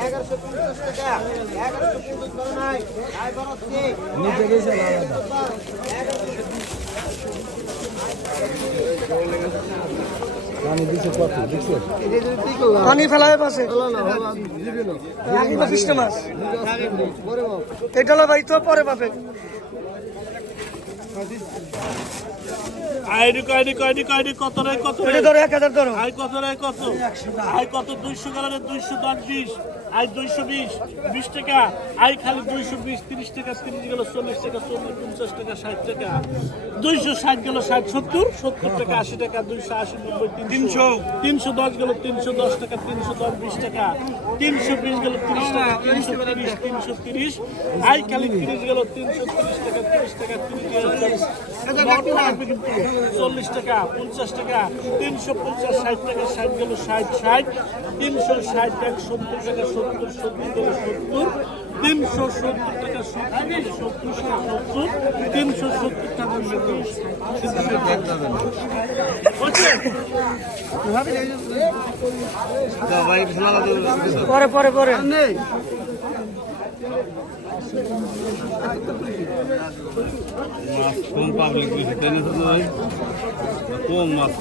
এগারোশো পঞ্চাশ টাকা এগারোশো পঞ্চাশ করো নাই কত বারোশো পানি ফেলায় পাশে। পঁচিশটা মাছ। এটা ভাই তো পরে পাবে আইডি কয়ডি কয়ডি কয়ডি কত রে কত রে? ধরো এক হাজার ধরো। আই কত রে কত? আই কত? দুইশো কালারে দুইশো দশ বিশ। আই দুইশো বিশ বিশ টাকা। আই খালি দুইশো বিশ তিরিশ টাকা তিরিশ গেল চল্লিশ টাকা টাকা ষাট টাকা। দুইশো ষাট গেল ষাট সত্তর। সত্তর টাকা আশি টাকা দুইশো আশি নব্বই তিনশো। তিনশো। দশ গেল তিনশো দশ টাকা তিনশো দশ বিশ টাকা। তিনশো বিশ গেল তিরিশ টাকা তিনশো তিরিশ তিনশো তিরিশ গেল তিনশো তিরিশ টাকা তিরিশ টাকা তিরিশ চল্লিশ টাকা, পঞ্চাশ টাকা, তিনশো পঞ্চাশ, ষাট টাকা, ষাট গেল ষাট ষাট। তিনশো ষাট টাকা সত্তর টাকা সত্তর সত্তর গেল সত্তর। তিনশো সত্তর টাকা তিনশো সত্তর টাকা পরে পরে পরে মাছ কম পাবলিক বেশি তাই মাছ